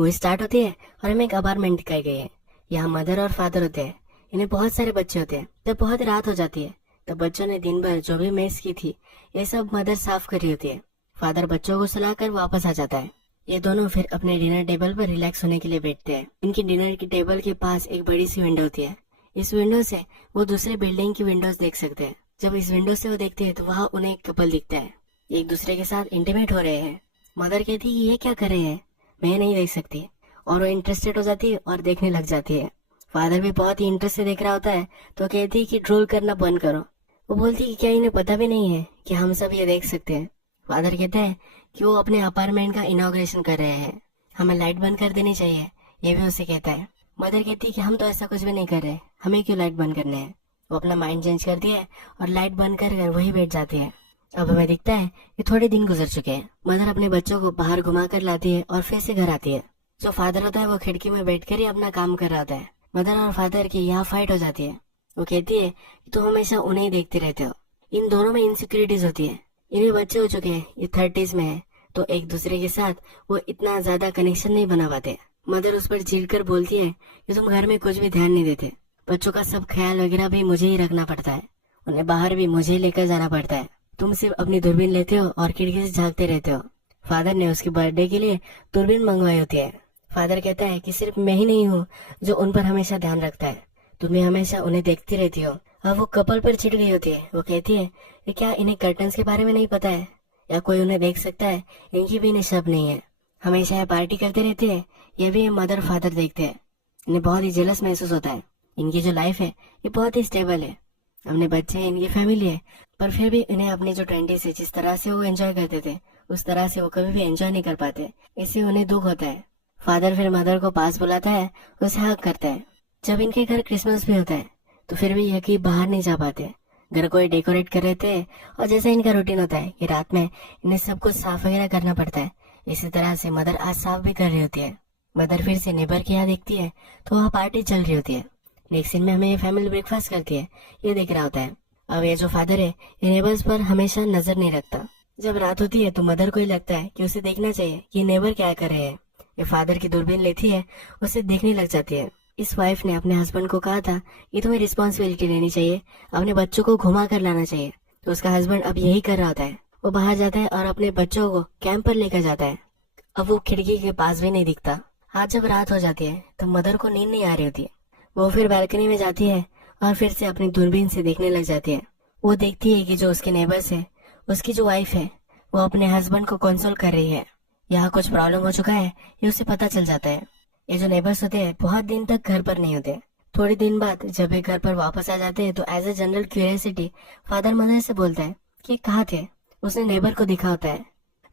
Movie start होती है और हमें एक अपार्टमेंट दिखाई गई है। यहाँ मदर और फादर होते हैं। इन्हें बहुत सारे बच्चे होते हैं। तब बहुत रात हो जाती है। तब बच्चों ने दिन भर जो भी मेस की थी ये सब मदर साफ कर रही होती है। फादर बच्चों को सुलाकर वापस आ जाता है। ये दोनों फिर अपने डिनर टेबल पर रिलैक्स होने के लिए बैठते हैं। इनकी डिनर की टेबल के पास एक बड़ी सी विंडो होती है। इस विंडो से वो दूसरे बिल्डिंग की विंडोज देख सकते हैं। जब इस विंडो से वो देखते हैं तो वहाँ उन्हें एक कपल दिखता है। एक दूसरे के साथ इंटीमेट हो रहे हैं। मदर कहती है ये क्या कर रहे हैं, मैं नहीं देख सकती, और वो इंटरेस्टेड हो जाती है और देखने लग जाती है। फादर भी बहुत ही इंटरेस्ट से देख रहा होता है तो कहती है कि ड्रोल करना बंद करो। वो बोलती है कि क्या इन्हें पता भी नहीं है कि हम सब ये देख सकते हैं। फादर कहते हैं कि वो अपने अपार्टमेंट का इनॉग्रेशन कर रहे हैं, हमें लाइट बंद कर देनी चाहिए, ये भी उसे कहता है। मदर कहती है कि हम तो ऐसा कुछ भी नहीं कर रहे, हमें क्यों लाइट बंद करने हैं। वो अपना माइंड चेंज करती है और लाइट बंद कर वही बैठ जाती है। अब हमें दिखता है कि थोड़े दिन गुजर चुके हैं। मदर अपने बच्चों को बाहर घुमा कर लाती है और फिर से घर आती है। जो फादर होता है वो खिड़की में बैठकर ही अपना काम कर रहा होता है। मदर और फादर की यहाँ फाइट हो जाती है। वो कहती है कि तुम हमेशा उन्हें ही देखते रहते हो। इन दोनों में इनसिक्योरिटीज होती है। इन्हें बच्चे हो चुके हैं, ये 30s में है, तो एक दूसरे के साथ वो इतना ज्यादा कनेक्शन नहीं बना पाते। मदर उस पर चिढ़कर बोलती है कि तुम घर में कुछ भी ध्यान नहीं देते, बच्चों का सब ख्याल वगैरह भी मुझे ही रखना पड़ता है, उन्हें बाहर भी मुझे ही लेकर जाना पड़ता है, तुम सिर्फ अपनी दूरबीन लेते हो और खिड़की से झांकते रहते हो। फादर ने उसके बर्थडे के लिए दूरबीन मंगवाई होती है। फादर कहता है कि सिर्फ मैं ही नहीं हूँ जो उन पर हमेशा ध्यान रखता है, तुम्हें हमेशा उन्हें देखती रहती हो। अब वो कपल पर चिढ़ गई होती है। वो कहती है कि क्या इन्हें कर्टन्स के बारे में नहीं पता है, या कोई उन्हें देख सकता है, इनकी भी इन्हें शक नहीं है, हमेशा ये पार्टी करते रहते हैं, ये भी मदर फादर देखते हैं। इन्हें बहुत ही जेलस महसूस होता है। इनकी जो लाइफ है ये बहुत ही स्टेबल है, अपने बच्चे हैं, इनकी फैमिली है, पर फिर भी इन्हें अपनी जो 20s है जिस तरह से वो एंजॉय करते थे उस तरह से वो कभी भी एंजॉय नहीं कर पाते। इससे उन्हें दुख होता है। फादर फिर मदर को पास बुलाता है, उसे हक करता है। जब इनके घर क्रिसमस भी होता है तो फिर भी यकी बाहर नहीं जा पाते, घर को डेकोरेट कर रहे थे। और जैसा इनका रूटीन होता है कि रात में इन्हें सब कुछ साफ वगैरह करना पड़ता है, इसी तरह से मदर आज साफ भी कर रही होती है। मदर फिर से नेबर की यहाँ देखती है तो वहाँ पार्टी चल रही होती है। नेक्स्ट सीन में हमें ये फैमिली ब्रेकफास्ट करती है, ये देख रहा होता है। अब ये जो फादर है ये नेबर्स पर हमेशा नजर नहीं रखता। जब रात होती है तो मदर को ही लगता है कि उसे देखना चाहिए कि नेबर क्या कर रहे हैं। ये फादर की दूरबीन लेती है, उसे देखने लग जाती है। इस वाइफ ने अपने हस्बैंड को कहा था कि तुम्हें रिस्पॉन्सिबिलिटी लेनी चाहिए, अपने बच्चों को घुमा कर लाना चाहिए, तो उसका हस्बैंड अब यही कर रहा होता है। वो बाहर जाता है और अपने बच्चों को कैंप पर लेकर जाता है। अब वो खिड़की के पास भी नहीं दिखता। आज जब रात हो जाती है तो मदर को नींद नहीं आ रही होती है। वो फिर बालकनी में जाती है और फिर से अपनी दूरबीन से देखने लग जाती है। वो देखती है कि जो उसके नेबर्स है, उसकी जो वाइफ है, वो अपने हस्बैंड को कंसोल कर रही है। यहाँ कुछ प्रॉब्लम हो चुका है ये उसे पता चल जाता है। ये जो नेबर्स होते हैं बहुत दिन तक घर पर नहीं होते। थोड़े दिन बाद जब ये घर पर वापस आ जाते हैं तो as a general curiosity father mother से बोलता है कि कहाँ थे। उसने नेबर को दिखा होता है।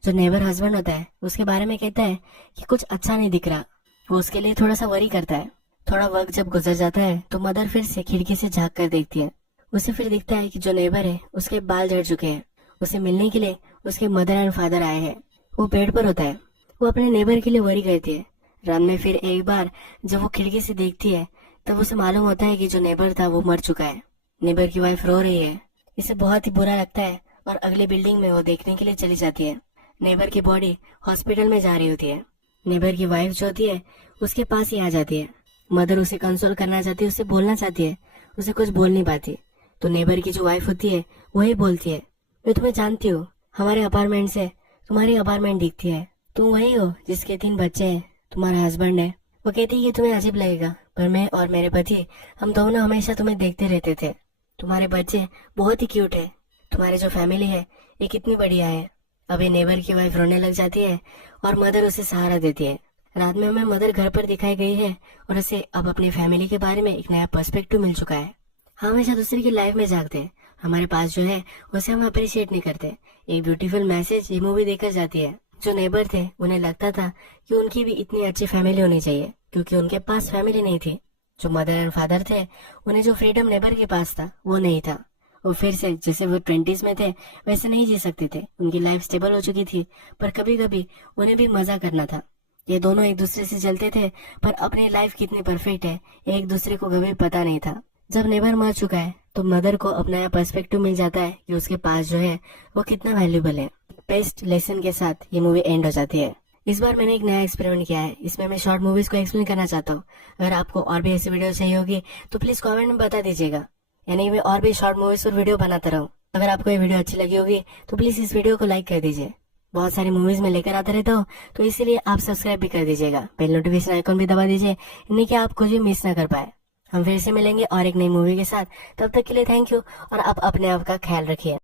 जो नेबर हस्बैंड होता है उसके बारे में कहता है कि कुछ अच्छा नहीं दिख रहा। वो उसके लिए थोड़ा सा वरी करता है। थोड़ा वक्त जब गुजर जाता है तो मदर फिर से खिड़की से झांक कर देखती है। उसे फिर दिखता है कि जो नेबर है उसके बाल झड़ चुके हैं। उसे मिलने के लिए उसके मदर एंड फादर आए हैं। वो बेड पर होता है। वो अपने नेबर के लिए वरी करती है। रात में फिर एक बार जब वो खिड़की से देखती है तब उसे मालूम होता है कि जो नेबर था वो मर चुका है। नेबर की वाइफ रो रही है। इसे बहुत ही बुरा लगता है और अगले बिल्डिंग में वो देखने के लिए चली जाती है। नेबर की बॉडी हॉस्पिटल में जा रही होती है। नेबर की वाइफ जो होती है उसके पास ही आ जाती है। मदर उसे कंसोल करना चाहती है, उसे बोलना चाहती है, उसे कुछ बोल नहीं पाती। तो नेबर की जो वाइफ होती है वही बोलती है, मैं तुम्हें जानती हूँ, हमारे अपार्टमेंट से तुम्हारी अपार्टमेंट दिखती है, तुम वही हो जिसके 3 बच्चे हैं, तुम्हारा हस्बैंड है। वो कहती है कि तुम्हें अजीब लगेगा पर मैं और मेरे पति हम दोनों हमेशा तुम्हें देखते रहते थे। तुम्हारे बच्चे बहुत ही क्यूट है, तुम्हारी जो फैमिली है ये कितनी बढ़िया है। अभी नेबर की वाइफ रोने लग जाती है और मदर उसे सहारा देती है। रात में हमें मदर घर पर दिखाई गई है और उसे अब अपनी फैमिली के बारे में एक नया पर्सपेक्टिव मिल चुका है। हम हमेशा दूसरे की लाइफ में जागते हैं, हमारे पास जो है उसे हम अप्रिशिएट नहीं करते। एक ब्यूटीफुल मैसेज ये मूवी देकर जाती है। जो नेबर थे उन्हें लगता था कि उनकी भी इतनी अच्छी फैमिली होनी चाहिए क्योंकि उनके पास फैमिली नहीं थी। जो मदर एंड फादर थे उन्हें जो फ्रीडम नेबर के पास था वो नहीं था। वो फिर से जैसे वो 20s में थे वैसे नहीं जी सकते थे। उनकी लाइफ स्टेबल हो चुकी थी पर कभी कभी उन्हें भी मजा करना था। ये दोनों एक दूसरे से चलते थे पर अपनी लाइफ कितनी परफेक्ट है एक दूसरे को कभी पता नहीं था। जब नेबर मर चुका है तो मदर को अपना नया पर्सपेक्टिव मिल जाता है कि उसके पास जो है वो कितना वैल्यूबल है। बेस्ट लेसन के साथ ये मूवी एंड हो जाती है। इस बार मैंने एक नया एक्सपेरिमेंट किया है। इसमें मैं शॉर्ट मूवीज को एक्सप्लेन करना चाहता हूँ। अगर आपको और भी ऐसी वीडियो चाहिए होगी तो प्लीज कमेंट में बता दीजिएगा, यानी मैं और भी शॉर्ट मूवीज और वीडियो बनाता रहूँ। अगर आपको ये वीडियो अच्छी लगी होगी तो प्लीज इस वीडियो को लाइक कर दीजिए। बहुत सारी मूवीज में लेकर आता रहता हूँ, तो इसीलिए आप सब्सक्राइब भी कर दीजिएगा, बेल नोटिफिकेशन आइकॉन भी दबा दीजिए, नहीं कि आप कुछ भी मिस ना कर पाए। हम फिर से मिलेंगे और एक नई मूवी के साथ। तब तक के लिए थैंक यू और आप अपने आप का ख्याल रखिए।